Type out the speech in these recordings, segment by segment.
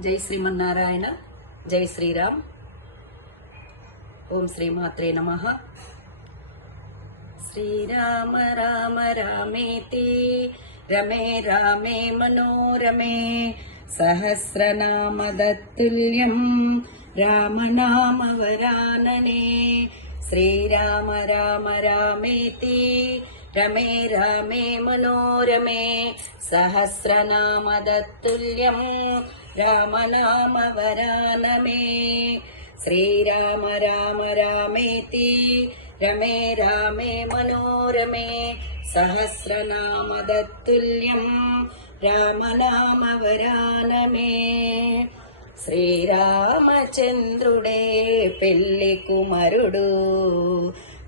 జై శ్రీమన్నారాయణ జై శ్రీరామ్. ఓం శ్రీమాత్రే నమ. శ్రీరామ రామ రామేతి రమే రామే మనోరమే సహస్రనామ దత్తుల్యం రామనామ వరాననే శ్రీరామ రామ రామేతి రమే రామే మనోరమే సహస్రనామ దత్తుల్యం రామనామ వరానమే శ్రీరామ రామ రామేతి రమే రామే మనోరమే సహస్రనామ దత్తుల్యం రామనామ వరానమే శ్రీరామచంద్రుడే పెళ్లి కుమరుడు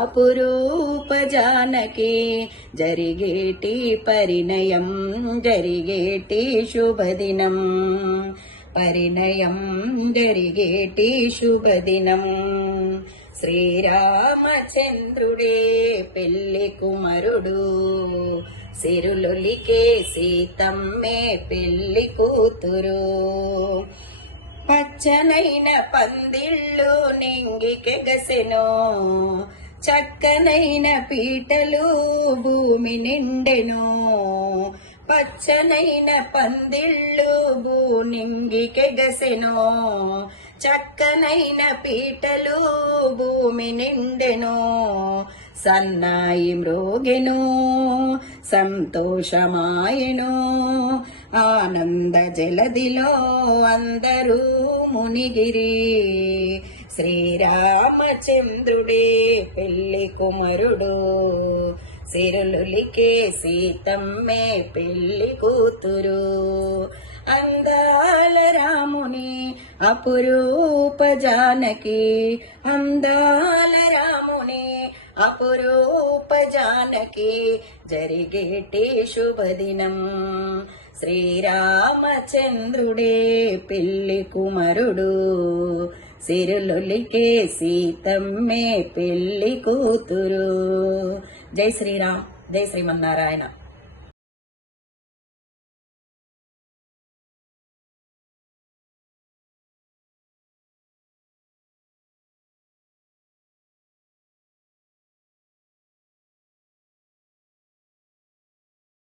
అపురూప జానకి జరిగేటి పరిణయం జరిగేటి శుభదినం. పరిణయం జరిగేటి శుభదినం. శ్రీరామచంద్రుడే పెళ్ళి కుమరుడు. సిరులొలికే సీతమ్మే పెళ్ళి కూతురు. పచ్చనైన పందిళ్ళు నింగికెగసెను చక్కనైన పీటలు భూమి నిండెను. పచ్చనైన పందిళ్ళు భూనింగికెగసెను చక్కనైన పీటలు భూమి నిండెను. సన్నాయి మృగెను సంతోషమాయెను. ఆనంద జలదిలో అందరూ మునిగిరి. శ్రీరామచంద్రుడే పెళ్ళి కుమరుడు. సిరులులికే సీతమ్మే పెళ్ళి కూతురు. అందాల రాముని అపురూప జానకి. అందాల రాముని అపురూప జానకి జరిగేటి శుభదినం. శ్రీరామచంద్రుడే పెళ్ళి కుమరుడు. సిరులులికే సీతమ్మే పెళ్ళి కూతురు. జై శ్రీరామ్ జై శ్రీమన్నారాయణ.